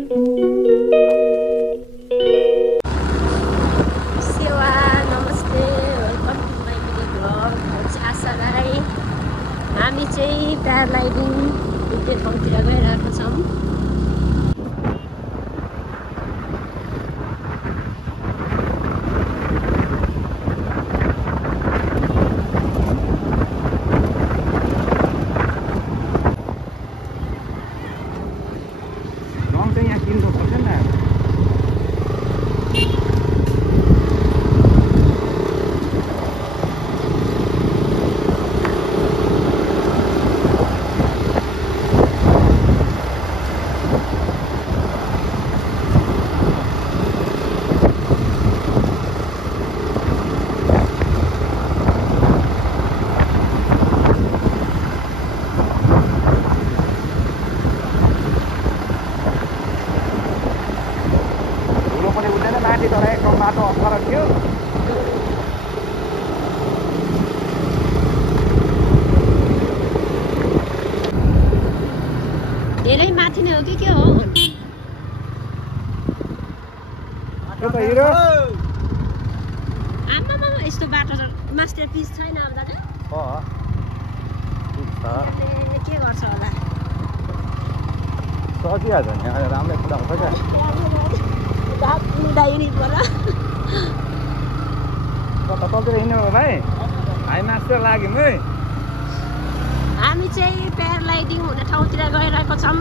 सेवा नमस्ते welcome to my mini blog. म चाहिँ आशा राई। हामी चाहिँ प्याराग्लाइडिङ दुईटै ठाउँतिर गइरहेको छौँ। धेरै माथि नै हो कि के हो? आमामा यस्तो बाटो मास्टरपिस छैन अब दाजु? के गर्छ होला? सजिहाल्छ नि, राम्रै कुरा हुन्छ क्या। कता कतिर हिँड्नु हो भाइ? भाइ मास्टर लाग्यौँ है। हामी चाहिँ प्याराग्लाइडिङ हुने ठाउँतिर गइरहेको छौँ।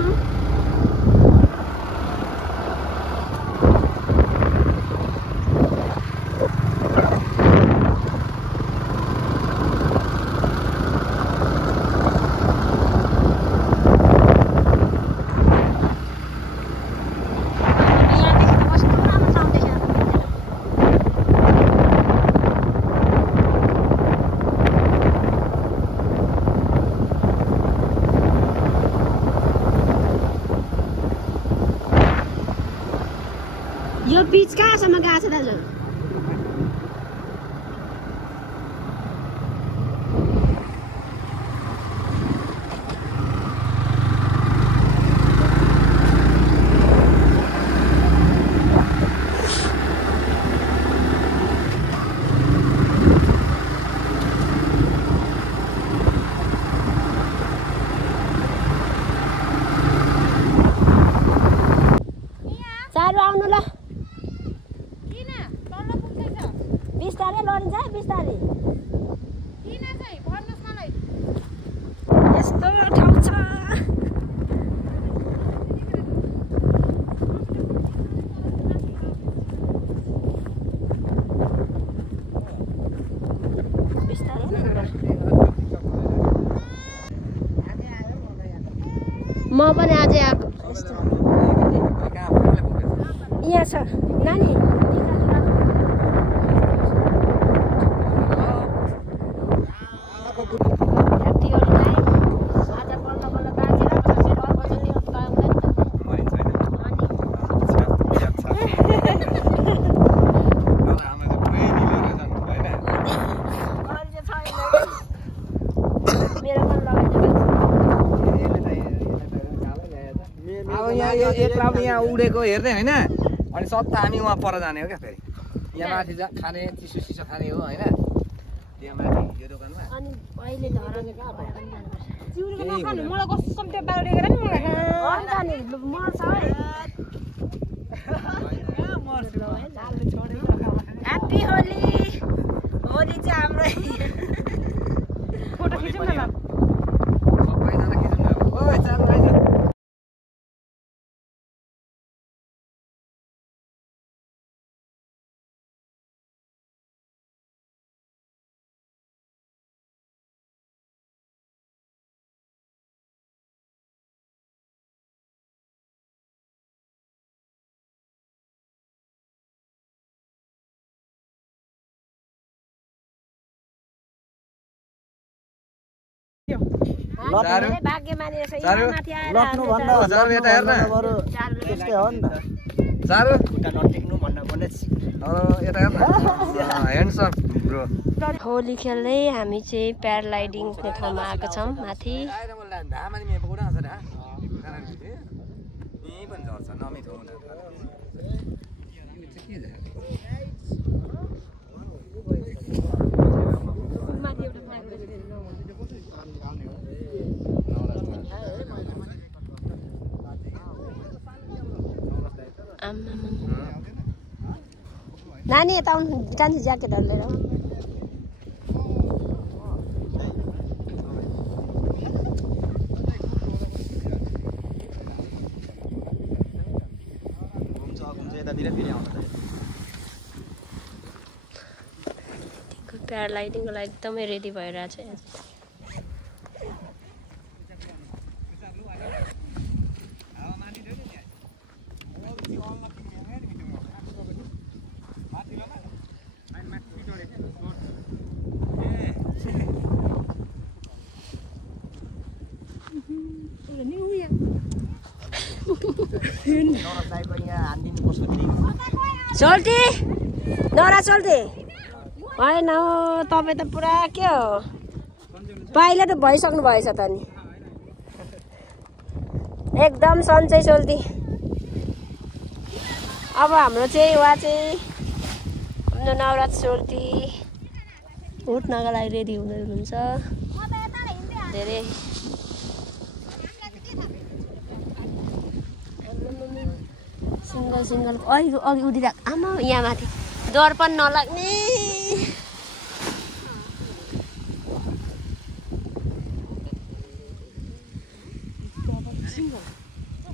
यो बीच कहाँसम्म गएको छ दाजु? चारु आउनु ल। बिस्तारै लडिन्छ है, बिस्तारै। यस्तो ठाउँ छ। म पनि अझै आएको। यहाँ छ नानी। एक राउन्ड यहाँ उडेको हेर्ने होइन, अनि सत्ता हामी वहाँ पर जाने हो क्या। फेरि यहाँ माथि खाने चिसो सिसो खाने हो होइन, त्यहाँ माथि यो दोकानमा। अनि अहिले धरान कहाँ भएर पनि जानुपर्छ? मलाई कस्तो त्यो बाटो देखेर नि मलाई अन्त नि मर्छ है। ह्याप्पी होली। होली चाहिँ हाम्रो फोटो खिचौँ न ल। सबैजना खिचौँ न। ओइ चालु आइज। भाग्यमानी रहेछ। यहाँ माथि आएर लट्नु भन्दा चारु यता हेर्न। त्यस्तै हो नि त। चारु खुट्टा नटेक्नु भन्दा भने यता हेर्न। Handsome bro. होली खेल्दै हामी चाहिँ प्याराग्लाइडिङ ठाउँमा आएको छौँ माथि। पनि झर्छ नमिठो हुँदा यो चाहिँ के झार नानी यता आउनु कान्छी ज्याकेटहरू लिएर प्याराग्लाइडिङको लागि एकदमै रेडी भइरहेछ चल्ती नरा चल्ती होइन हो तपाईँ त पुरा के हो पाइलट भइसक्नु भएछ त नि एकदम सन्चै चल्ती अब हाम्रो चाहिँ उहाँ चाहिँ हाम्रो नवराज चल्ती उठ्नका लागि रेडी हुनुहुन्छ धेरै सिङ्गल अघि उठिरहेको आमा यहाँ माथि डर पनि नलाग्ने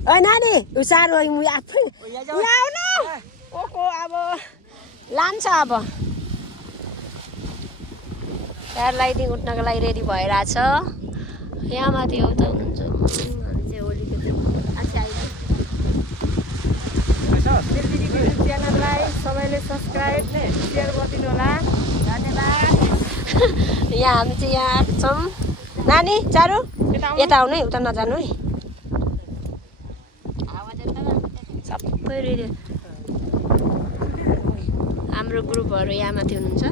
नानी साह्रो आफै ओको अब लान्छ अब प्याराग्लाइडिङ उठ्नको लागि रेडी भइरहेछ यहाँ माथि हो त हुनुहुन्छ च्यानललाई सबैले सब्सक्राइब सेयर गरिदिनु होला धन्यवाद यहाँ हामी चाहिँ यहाँ आएको छौँ नानी चारु यता आउनु है उता नजानु है सबै रेडी हाम्रो ग्रुपहरू यहाँ माथि हुनुहुन्छ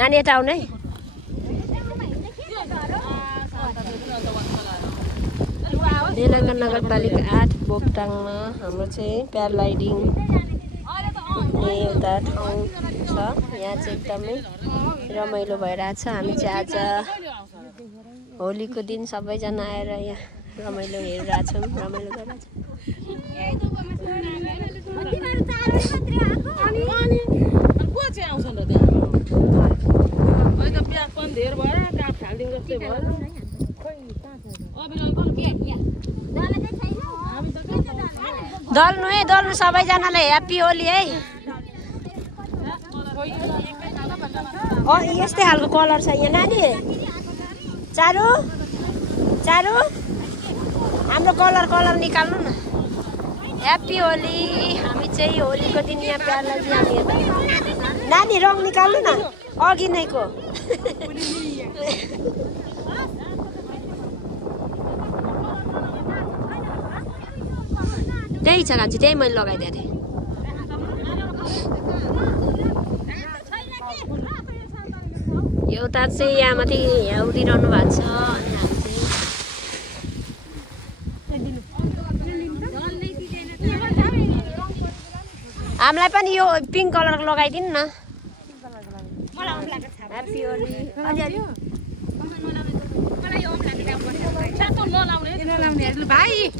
नानी यता आउनु है नेलङ्गा नगरपालिका 8 बोक्टाङमा हाम्रो चाहिँ प्याराग्लाइडिङ एउटा ठाउँ छ यहाँ चाहिँ एकदमै रमाइलो भइरहेछ हामी चाहिँ आज होलीको दिन सबैजना आएर यहाँ रमाइलो हेरिरहेछौँ रमाइलो दल्नु सबैजनालाई ह्याप्पी होली है यस्तै खालको कलर छ यहाँ नानी चारु हाम्रो कलर निकाल्नु न ह्याप्पी होली हामी चाहिँ होलीको दिन यहाँ प्याराग्लाइडिङ हामी नानी रङ निकाल्नु न अघि नैको त्यही छ कान्छी त्यही मैले लगाइदिएको थिएँ एउटा चाहिँ यहाँ माथि यहाँ उडिरहनु भएको छ हामीलाई पनि यो पिङ्क कलरको लगाइदिनु न ह्याप्पी होली भाइ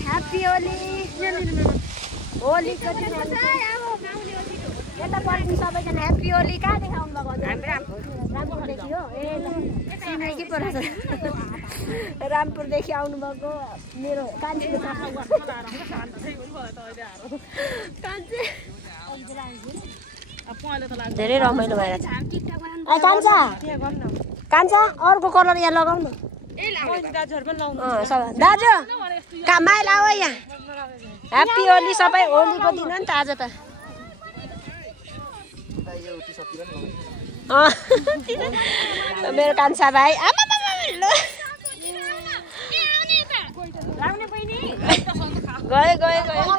ह्याप्पी होली होलीको दिन यता पर्ने सबैजना ह्याप्पी होली कहाँ देखाउनु भएको रामपुरदेखि हो रामपुरदेखि आउनुभएको मेरो कान्छीको धेरै रमाइलो भइरहेछ कान्छा अर्को कलर यहाँ लगाउनु दाजु माइल आऊ यहाँ ह्याप्पी होली सबै होलीको दिन हो नि त आज त मेरो कान्छा भाइ आमा गयो गयो गयो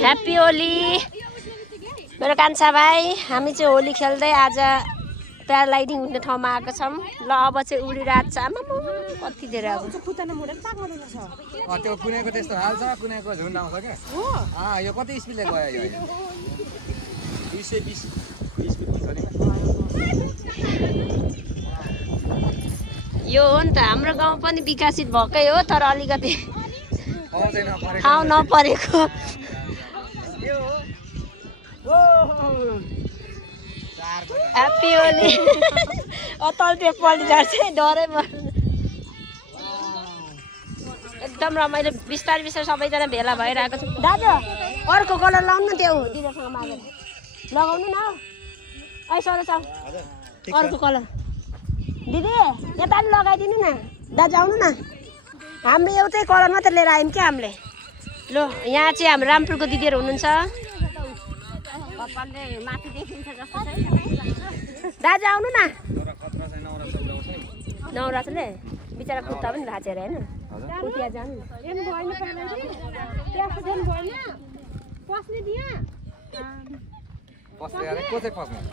ह्याप्पी होली मेरो कान्छा भाइ हामी चाहिँ होली खेल्दै आज प्यारालाइडिङ हुने ठाउँमा आएको छौँ ल अब चाहिँ उडिरहेको छ आमा कति धेरै अब त्यो कुनैको त्यस्तो हाल्छ कुनैको झुन्ड आउँछ क्या यो कति स्पिडले गयो यो 220 यो हो नि त हाम्रो गाउँ पनि विकसित भएकै हो तर अलिकति ठाउँ नपरेको ह्याप्पी होली अतल त्यो पल्टिजार चाहिँ डरै एकदम रमाइलो बिस्तारै बिस्तारै सबैजना भेला भइरहेको छ दाजु अर्को कलर लाउनु त्यो दिदीसँग मागेर लगाउनु न सर अर्को कलर दिदी यता पनि लगाइदिनु न दाजु आउनु न हाम्रो एउटै कलर मात्रै लिएर आयौँ क्या हामीले ल यहाँ चाहिँ हाम्रो रामपुरको दिदीहरू हुनुहुन्छ दाजु आउनु न नौराथले बिचरा कुर्ता पनि भाँचेर होइन कुर्तिया जानु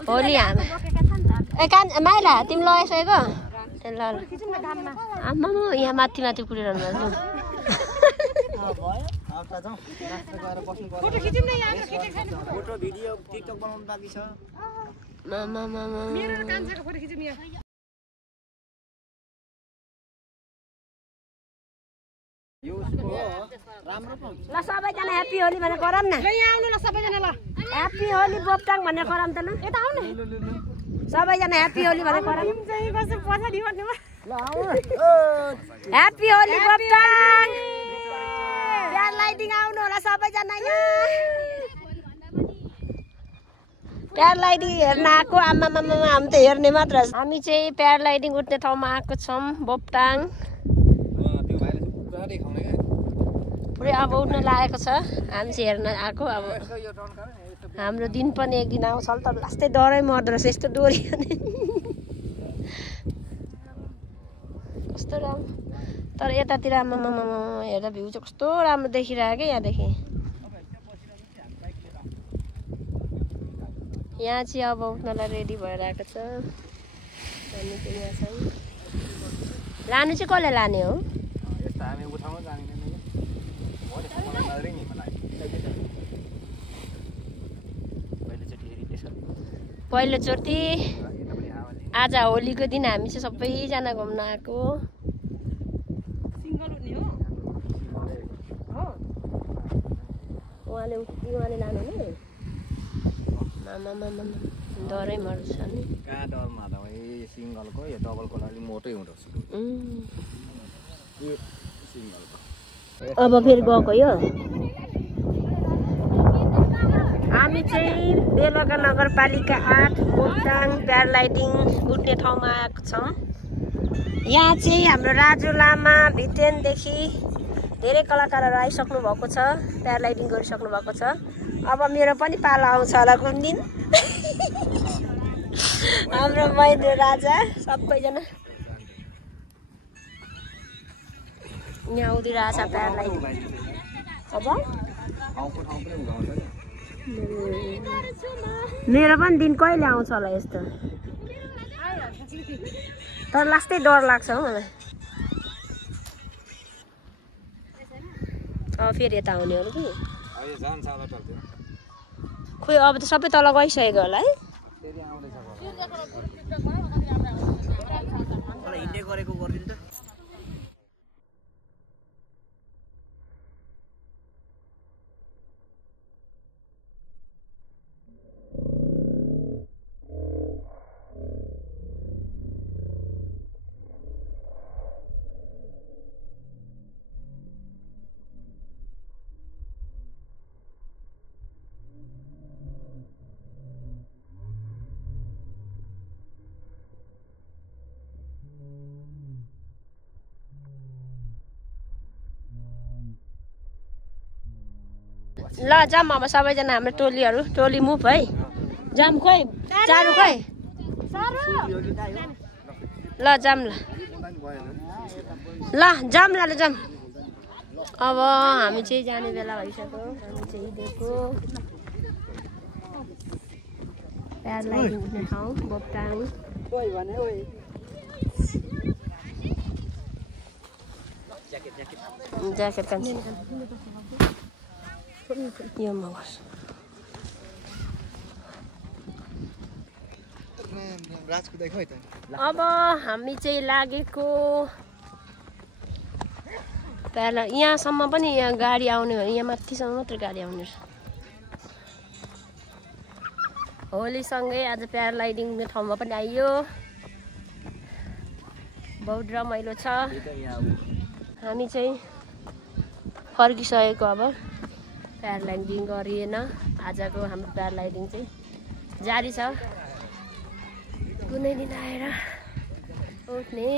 होली हामी ए माइला तिमी लगाइसकेको ए ल आमा म यहाँ माथि माथि कुरिरहनु भएको ल सबैजना ह्याप्पी होली भनेर गरौँ न ह्याप्पी होली बोपटाङ भनेर गरौँ त ल यता आउनु सबैजना ह्याप्पी होली भनेर गरौँ ह्याप्पी होली बोपटाङ प्यारालाइडिङ आउनु होला सबैजना यहाँ प्यारालाइडिङ हेर्न आएको आमा हामी त हेर्ने मात्र हामी चाहिँ प्यारालाइडिङ उठ्ने ठाउँमा आएको छौँ बोपटाङ पुरै अब उठ्न लागेको छ हामी चाहिँ हेर्न आएको अब हाम्रो दिन पनि एक दिन आउँछ तर लास्टै डरै मर्दो रहेछ यस्तो डोरी कस्तो राम्रो तर यतातिर आमा हेर्दा भ्यू चाहिँ कस्तो राम्रो देखिरहेको क्या यहाँदेखि यहाँ चाहिँ अब उठ्नलाई रेडी भएर आएको छ हामी चाहिँ यहाँ छौँ लानु चाहिँ कसले लाने हो पहिलोचोटि आज होलीको दिन हामी चाहिँ सबैजना घुम्न आएको उहाँले लानु नि मामा डरै मर्छ नि सिङ्गलको यो डबलको लागि मोटै हुँदो अब फेरि गएको यो हामी चाहिँ बेलुका नगरपालिका 8 बोपटाङ प्यारालाइडिङ उठ्ने ठाउँमा आएको छौँ यहाँ चाहिँ हाम्रो राजु लामा भिटेनदेखि धेरै कलाकारहरू आइसक्नु भएको छ प्यारालाइडिङ गरिसक्नु भएको छ अब मेरो पनि पालो आउँछ होला कुन दिन हाम्रो महेन्द्र राजा सबैजना यहाँ उदिरहेछ प्यारालाइडिङ अब मेरो पनि दिन कहिले आउँछ होला यस्तो तर लास्टै डर लाग्छ हौ मलाई फेरि यता आउने हो कि खोइ अब त सबै तल गइसकेको होला है ल जाम अब सबैजना हाम्रो टोलीहरू टोली मुभ है जाम खोइ चारु खोइ ल जाम ल जाम ल जाम अब हामी चाहिँ जाने बेला भइसक्यो हामी चाहिँ दिएको प्याराग्लाइडिङ उठ्ने ठाउँ बोपटाङ ज्याकेट कान्छ यो मगर्छ अब हामी चाहिँ लागेको प्यारा यहाँसम्म पनि यहाँ गाडी आउने भने यहाँ माथिसम्म मात्र गाडी आउने रहेछ होलीसँगै आज प्याराग्लाइडिङ ठाउँमा पनि आइयो बहुत रमाइलो छ हामी चाहिँ फर्किसकेको अब प्याराग्लाइडिङ गरिएन आजको हाम्रो प्याराग्लाइडिङ चाहिँ जारी छ कुनै दिन आएर उठ्ने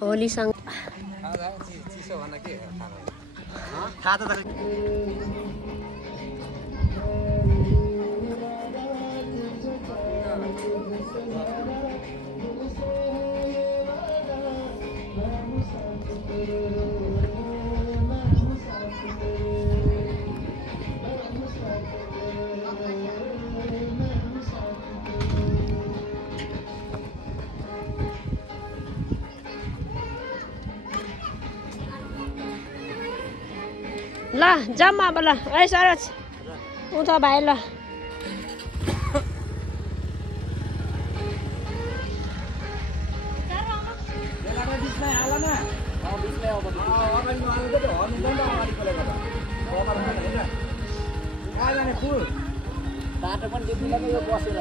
होलीसँग ल जाम अब ल है सरोज उठ भाइ ल बाटो पनि देखिँदैन यो बसेर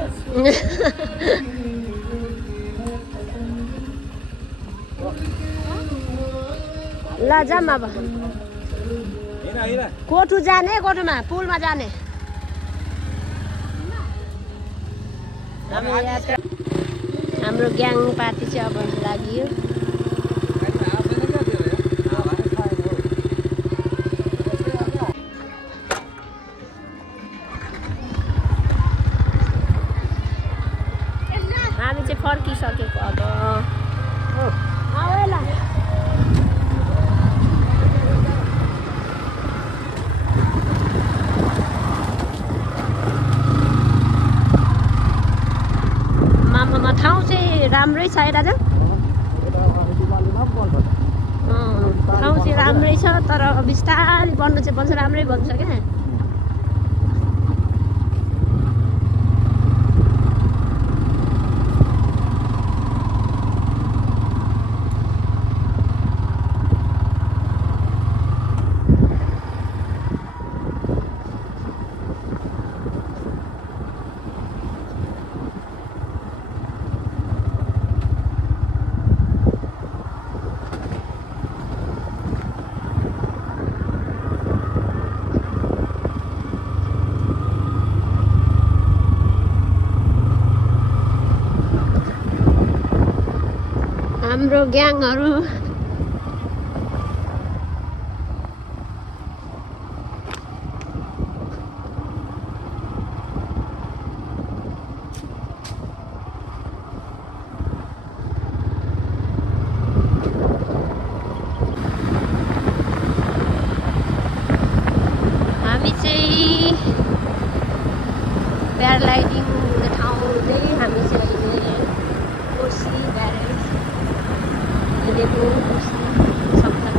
ल जाम अब कोठु जाने कोठुमा पुलमा जाने हाम्रो ग्याङ पार्टी चाहिँ अब लाग्यो हामी चाहिँ फर्किसकेको अब ठाउँ चाहिँ राम्रै छ है दाजु ठाउँ चाहिँ राम्रै छ तर बिस्तारै बन्नु चाहिँ बन्छ राम्रै बन्छ क्या हाम्रो ग्याङहरू हामी चाहिँ प्याराग्लाइडिङ ठाउँ चाहिँ हामी चाहिँ कोसी ब्यारेज देख्नु सक्छ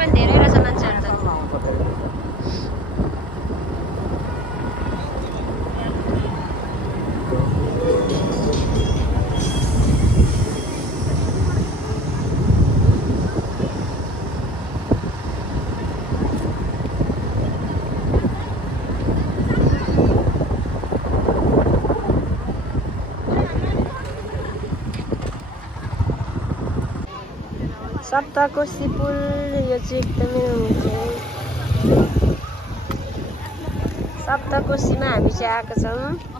पनि धेरै रहेछ मान्छेहरू त सप्तकोशी पुल यो चाहिँ एकदमै सप्तकोशीमा हामी चाहिँ आएको छौँ